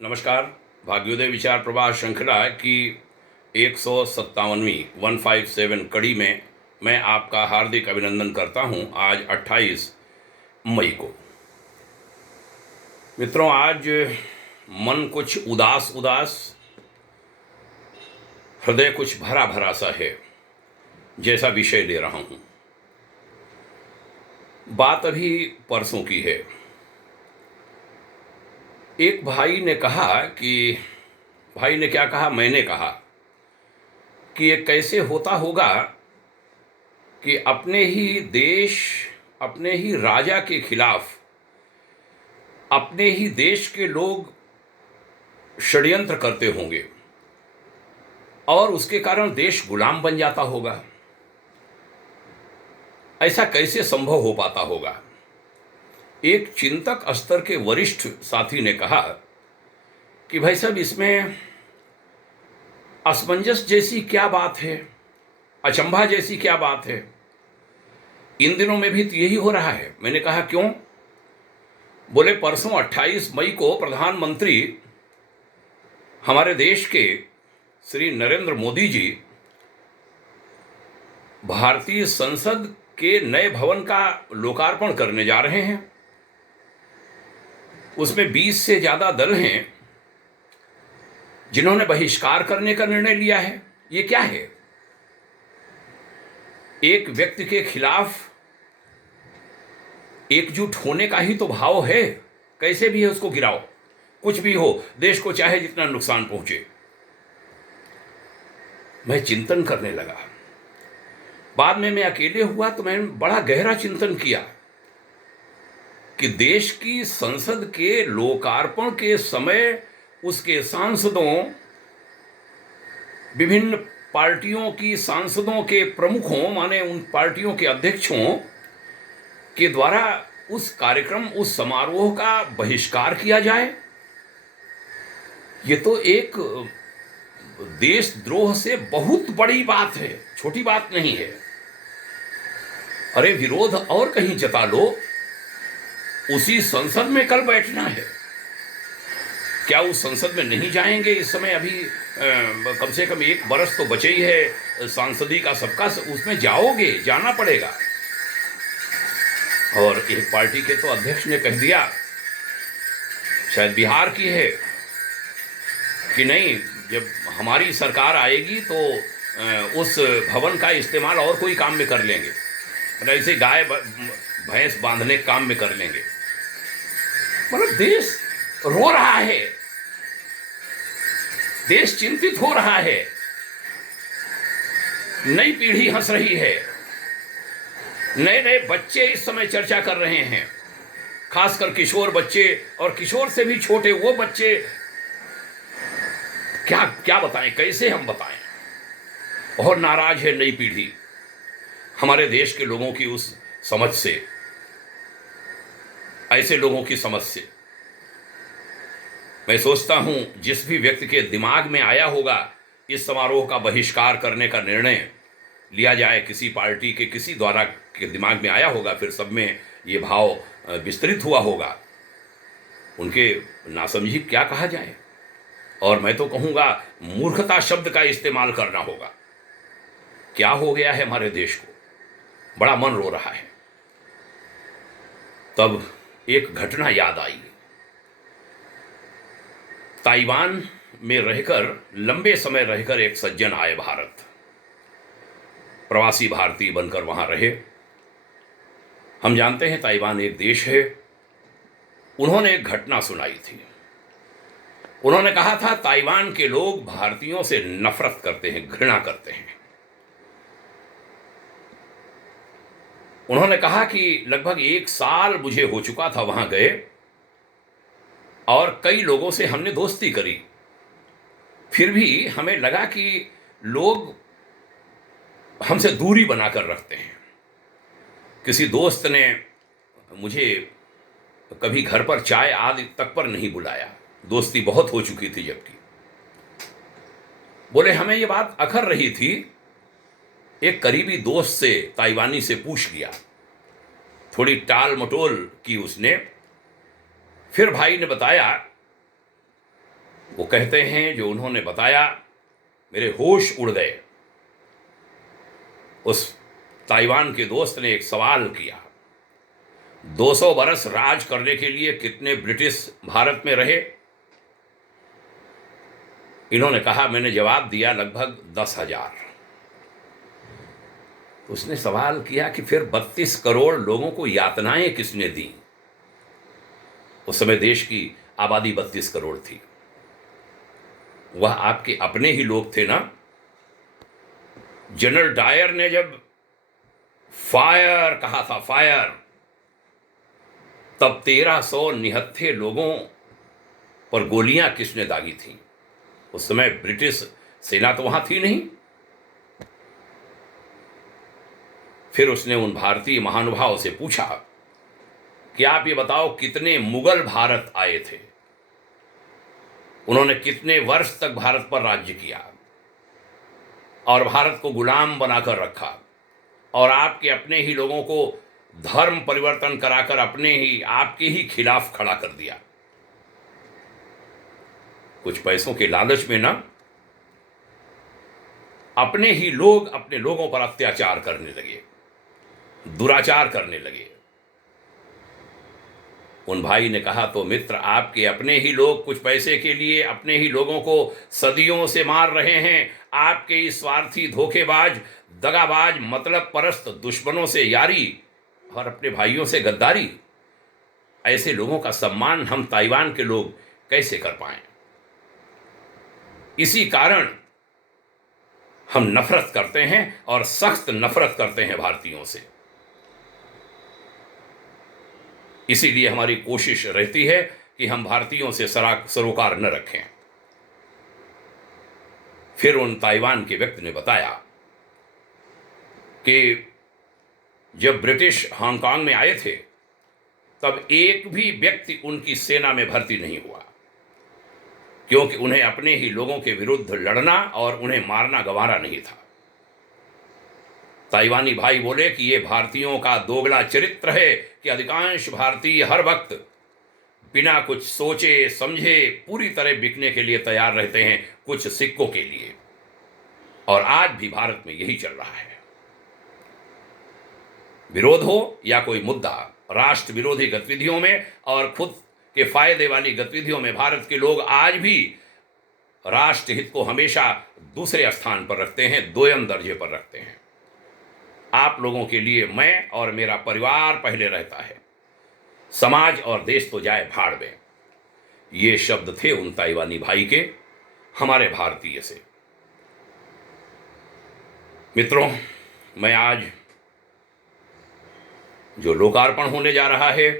नमस्कार। भाग्योदय विचार प्रवाह श्रृंखला की 157वीं 157 कड़ी में मैं आपका हार्दिक अभिनंदन करता हूं। आज 28 मई को मित्रों, आज मन कुछ उदास उदास, हृदय कुछ भरा भरा सा है, जैसा विषय ले रहा हूं। बात अभी परसों की है। एक भाई ने कहा कि भाई ने क्या कहा, मैंने कहा कि ये कैसे होता होगा कि अपने ही देश, अपने ही राजा के खिलाफ अपने ही देश के लोग षड्यंत्र करते होंगे और उसके कारण देश गुलाम बन जाता होगा। ऐसा कैसे संभव हो पाता होगा? एक चिंतक स्तर के वरिष्ठ साथी ने कहा कि भाई साहब, इसमें असमंजस जैसी क्या बात है, अचंभा जैसी क्या बात है? इन दिनों में भी तो यही हो रहा है। मैंने कहा क्यों? बोले परसों 28 मई को प्रधानमंत्री हमारे देश के श्री नरेंद्र मोदी जी भारतीय संसद के नए भवन का लोकार्पण करने जा रहे हैं। उसमें 20 से ज्यादा दल हैं जिन्होंने बहिष्कार करने का निर्णय लिया है। ये क्या है? एक व्यक्ति के खिलाफ एकजुट होने का ही तो भाव है। कैसे भी है उसको गिराओ, कुछ भी हो, देश को चाहे जितना नुकसान पहुंचे। मैं चिंतन करने लगा। बाद में मैं अकेले हुआ तो मैंने बड़ा गहरा चिंतन किया कि देश की संसद के लोकार्पण के समय उसके सांसदों, विभिन्न पार्टियों की सांसदों के प्रमुखों, माने उन पार्टियों के अध्यक्षों के द्वारा उस कार्यक्रम, उस समारोह का बहिष्कार किया जाए। ये तो एक देशद्रोह से बहुत बड़ी बात है, छोटी बात नहीं है। अरे विरोध और कहीं जता लो, उसी संसद में कल बैठना है। क्या उस संसद में नहीं जाएंगे? इस समय अभी कम से कम 1 बरस तो बचे ही है सांसदी का, सबका उसमें जाओगे, जाना पड़ेगा। और एक पार्टी के तो अध्यक्ष ने कह दिया, शायद बिहार की है, कि नहीं, जब हमारी सरकार आएगी तो उस भवन का इस्तेमाल और कोई काम में कर लेंगे, ऐसे गाय भैंस बांधने काम में कर लेंगे। मतलब देश रो रहा है, देश चिंतित हो रहा है, नई पीढ़ी हंस रही है, नए नए बच्चे इस समय चर्चा कर रहे हैं, खासकर किशोर बच्चे और किशोर से भी छोटे वो बच्चे। क्या क्या बताएं, कैसे हम बताएं? बहुत नाराज है नई पीढ़ी हमारे देश के लोगों की उस समझ से, ऐसे लोगों की समझ से। मैं सोचता हूं जिस भी व्यक्ति के दिमाग में आया होगा इस समारोह का बहिष्कार करने का निर्णय लिया जाए, किसी पार्टी के किसी द्वारा के दिमाग में आया होगा, फिर सब में ये भाव विस्तृत हुआ होगा। उनके नासमझी क्या कहा जाए, और मैं तो कहूँगा मूर्खता शब्द का इस्तेमाल करना होगा। क्या हो गया है हमारे देश को? बड़ा मन रो रहा है। तब एक घटना याद आई। ताइवान में रहकर, लंबे समय रहकर एक सज्जन आए भारत, प्रवासी भारतीय बनकर वहां रहे। हम जानते हैं ताइवान एक देश है। उन्होंने एक घटना सुनाई थी। उन्होंने कहा था ताइवान के लोग भारतीयों से नफरत करते हैं, घृणा करते हैं। उन्होंने कहा कि लगभग 1 साल मुझे हो चुका था वहां गए, और कई लोगों से हमने दोस्ती करी, फिर भी हमें लगा कि लोग हमसे दूरी बनाकर रखते हैं। किसी दोस्त ने मुझे कभी घर पर चाय आदि तक पर नहीं बुलाया, दोस्ती बहुत हो चुकी थी जबकि। बोले हमें ये बात अखर रही थी। एक करीबी दोस्त से, ताइवानी से पूछ लिया, थोड़ी टाल मटोल की उसने। फिर भाई ने बताया वो कहते हैं जो उन्होंने बताया, मेरे होश उड़ गए। उस ताइवान के दोस्त ने एक सवाल किया, 200 बरस राज करने के लिए कितने ब्रिटिश भारत में रहे? इन्होंने कहा, मैंने जवाब दिया लगभग 10,000। उसने सवाल किया कि फिर 32 करोड़ लोगों को यातनाएं किसने दी? उस समय देश की आबादी 32 करोड़ थी। वह आपके अपने ही लोग थे ना। जनरल डायर ने जब फायर कहा था, फायर, तब 1300 निहत्थे लोगों पर गोलियां किसने दागी थी? उस समय ब्रिटिश सेना तो वहां थी नहीं। फिर उसने उन भारतीय महानुभाव से पूछा कि आप ये बताओ, कितने मुगल भारत आए थे? उन्होंने कितने वर्ष तक भारत पर राज्य किया और भारत को गुलाम बनाकर रखा, और आपके अपने ही लोगों को धर्म परिवर्तन कराकर आपके ही खिलाफ खड़ा कर दिया। कुछ पैसों के लालच में ना अपने ही लोग अपने लोगों पर अत्याचार करने लगे, दुराचार करने लगे। उन भाई ने कहा, तो मित्र, आपके अपने ही लोग कुछ पैसे के लिए अपने ही लोगों को सदियों से मार रहे हैं। आपके इस स्वार्थी, धोखेबाज, दगाबाज, मतलब परस्त दुश्मनों से यारी और अपने भाइयों से गद्दारी, ऐसे लोगों का सम्मान हम ताइवान के लोग कैसे कर पाएं? इसी कारण हम नफरत करते हैं और सख्त नफरत करते हैं भारतीयों से। इसीलिए हमारी कोशिश रहती है कि हम भारतीयों से सरोकार न रखें। फिर उन ताइवान के व्यक्ति ने बताया कि जब ब्रिटिश हांगकांग में आए थे तब एक भी व्यक्ति उनकी सेना में भर्ती नहीं हुआ, क्योंकि उन्हें अपने ही लोगों के विरुद्ध लड़ना और उन्हें मारना गंवारा नहीं था। ताइवानी भाई बोले कि ये भारतीयों का दोगला चरित्र है कि अधिकांश भारतीय हर वक्त बिना कुछ सोचे समझे पूरी तरह बिकने के लिए तैयार रहते हैं, कुछ सिक्कों के लिए। और आज भी भारत में यही चल रहा है। विरोध हो या कोई मुद्दा, राष्ट्र विरोधी गतिविधियों में और खुद के फायदे वाली गतिविधियों में भारत के लोग आज भी राष्ट्र हित को हमेशा दूसरे स्थान पर रखते हैं, दोयम दर्जे पर रखते हैं। आप लोगों के लिए मैं और मेरा परिवार पहले रहता है, समाज और देश तो जाए भाड़ में। ये शब्द थे उन ताइवानी भाई के, हमारे भारतीय से। मित्रों, मैं आज जो लोकार्पण होने जा रहा है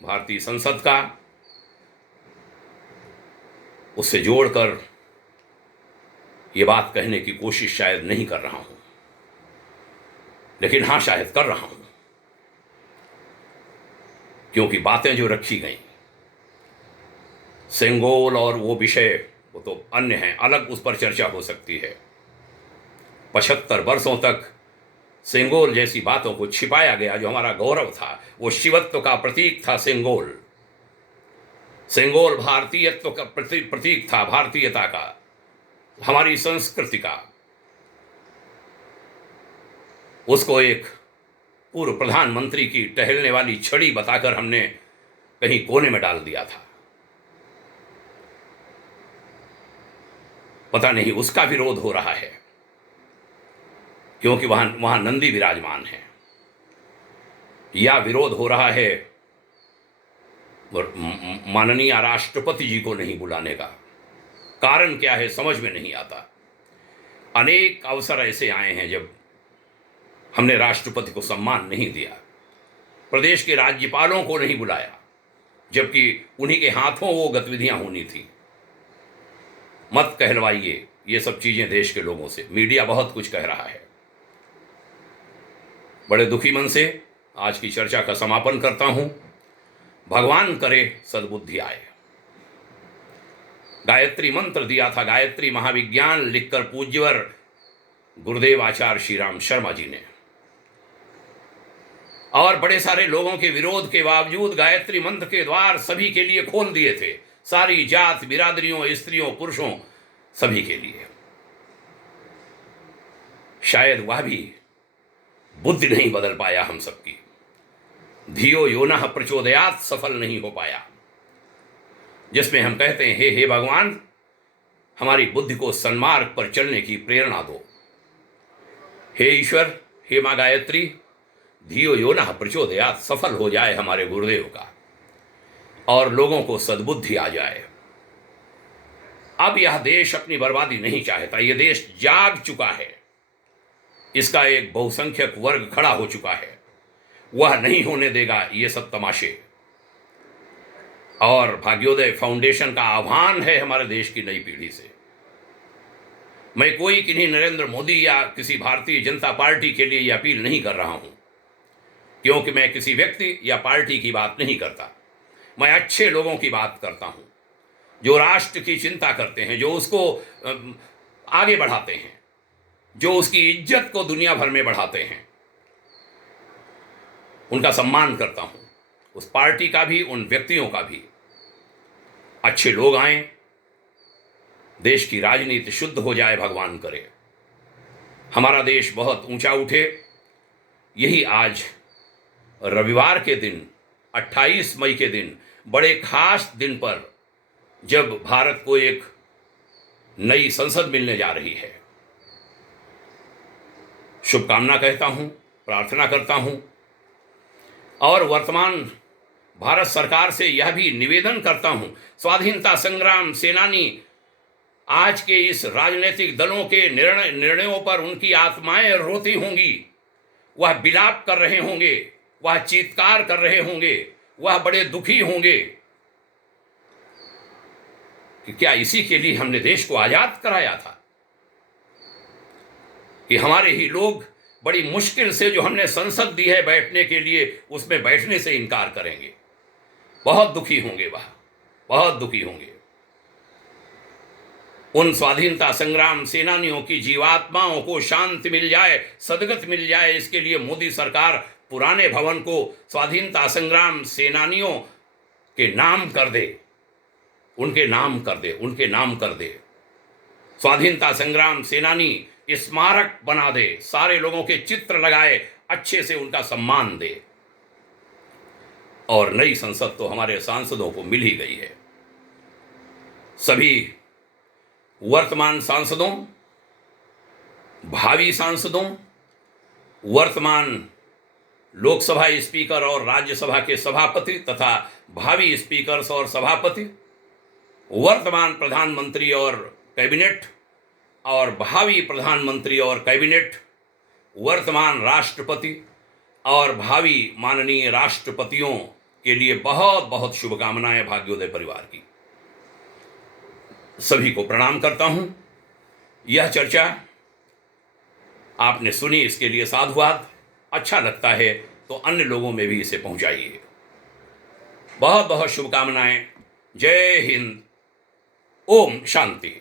भारतीय संसद का, उससे जोड़कर ये बात कहने की कोशिश शायद नहीं कर रहा हूं, लेकिन हां, शायद कर रहा हूं, क्योंकि बातें जो रखी गई, सेंगोल और वो विषय, वो तो अन्य हैं, अलग उस पर चर्चा हो सकती है। 75 वर्षों तक सेंगोल जैसी बातों को छिपाया गया, जो हमारा गौरव था, वो शिवत्व का प्रतीक था। सेंगोल भारतीयत्व का प्रतीक था, भारतीयता का, हमारी संस्कृति का। उसको एक पूर्व प्रधानमंत्री की टहलने वाली छड़ी बताकर हमने कहीं कोने में डाल दिया था। पता नहीं उसका विरोध हो रहा है, क्योंकि वहां नंदी विराजमान है, या विरोध हो रहा है माननीय राष्ट्रपति जी को नहीं बुलाने का। कारण क्या है समझ में नहीं आता। अनेक अवसर ऐसे आए हैं जब हमने राष्ट्रपति को सम्मान नहीं दिया, प्रदेश के राज्यपालों को नहीं बुलाया, जबकि उन्हीं के हाथों वो गतिविधियां होनी थी। मत कहलवाइए ये सब चीजें देश के लोगों से। मीडिया बहुत कुछ कह रहा है। बड़े दुखी मन से आज की चर्चा का समापन करता हूं। भगवान करे सद्बुद्धि आए। गायत्री मंत्र दिया था, गायत्री महाविज्ञान लिखकर पूज्यवर गुरुदेव आचार्य श्री राम शर्मा जी ने, और बड़े सारे लोगों के विरोध के बावजूद गायत्री मंत्र के द्वार सभी के लिए खोल दिए थे। सारी जात बिरादरियों, स्त्रियों, पुरुषों, सभी के लिए। शायद वह भी बुद्धि नहीं बदल पाया हम सबकी, धियो यो नः प्रचोदयात् सफल नहीं हो पाया, जिसमें हम कहते हैं हे भगवान, हमारी बुद्धि को सन्मार्ग पर चलने की प्रेरणा दो। हे ईश्वर, हे माँ गायत्री, धियो यो नः प्रचोदयात् सफल हो जाए हमारे गुरुदेव का और लोगों को सद्बुद्धि आ जाए। अब यह देश अपनी बर्बादी नहीं चाहता, यह देश जाग चुका है, इसका एक बहुसंख्यक वर्ग खड़ा हो चुका है, वह नहीं होने देगा ये सब तमाशे। और भाग्योदय फाउंडेशन का आह्वान है हमारे देश की नई पीढ़ी से। मैं कोई किन्हीं नरेंद्र मोदी या किसी भारतीय जनता पार्टी के लिए यह अपील नहीं कर रहा हूं, क्योंकि मैं किसी व्यक्ति या पार्टी की बात नहीं करता, मैं अच्छे लोगों की बात करता हूं, जो राष्ट्र की चिंता करते हैं, जो उसको आगे बढ़ाते हैं, जो उसकी इज्जत को दुनिया भर में बढ़ाते हैं, उनका सम्मान करता हूं, उस पार्टी का भी, उन व्यक्तियों का भी। अच्छे लोग आएं, देश की राजनीति शुद्ध हो जाए, भगवान करे, हमारा देश बहुत ऊंचा उठे। यही आज रविवार के दिन, 28 मई के दिन, बड़े खास दिन पर, जब भारत को एक नई संसद मिलने जा रही है, शुभकामना कहता हूं, प्रार्थना करता हूं और वर्तमान भारत सरकार से यह भी निवेदन करता हूं, स्वाधीनता संग्राम सेनानी आज के इस राजनीतिक दलों के निर्णयों पर उनकी आत्माएं रोती होंगी, वह विलाप कर रहे होंगे, वह चीत्कार कर रहे होंगे, वह बड़े दुखी होंगे कि क्या इसी के लिए हमने देश को आजाद कराया था, कि हमारे ही लोग बड़ी मुश्किल से जो हमने संसद दी है बैठने के लिए, उसमें बैठने से इनकार करेंगे। बहुत दुखी होंगे, वह बहुत दुखी होंगे। उन स्वाधीनता संग्राम सेनानियों की जीवात्माओं को शांति मिल जाए, सदगत मिल जाए, इसके लिए मोदी सरकार पुराने भवन को स्वाधीनता संग्राम सेनानियों के नाम कर दे, उनके नाम कर दे, उनके नाम कर दे। स्वाधीनता संग्राम सेनानी स्मारक बना दे, सारे लोगों के चित्र लगाए, अच्छे से उनका सम्मान दे। और नई संसद तो हमारे सांसदों को मिल ही गई है। सभी वर्तमान सांसदों, भावी सांसदों, वर्तमान लोकसभा स्पीकर और राज्यसभा के सभापति तथा भावी स्पीकर्स और सभापति, वर्तमान प्रधानमंत्री और कैबिनेट और भावी प्रधानमंत्री और कैबिनेट, वर्तमान राष्ट्रपति और भावी माननीय राष्ट्रपतियों के लिए बहुत बहुत शुभकामनाएं भाग्योदय परिवार की। सभी को प्रणाम करता हूं। यह चर्चा आपने सुनी, इसके लिए साधुवाद। अच्छा लगता है तो अन्य लोगों में भी इसे पहुंचाइए। बहुत बहुत शुभकामनाएं। जय हिंद। ओम शांति।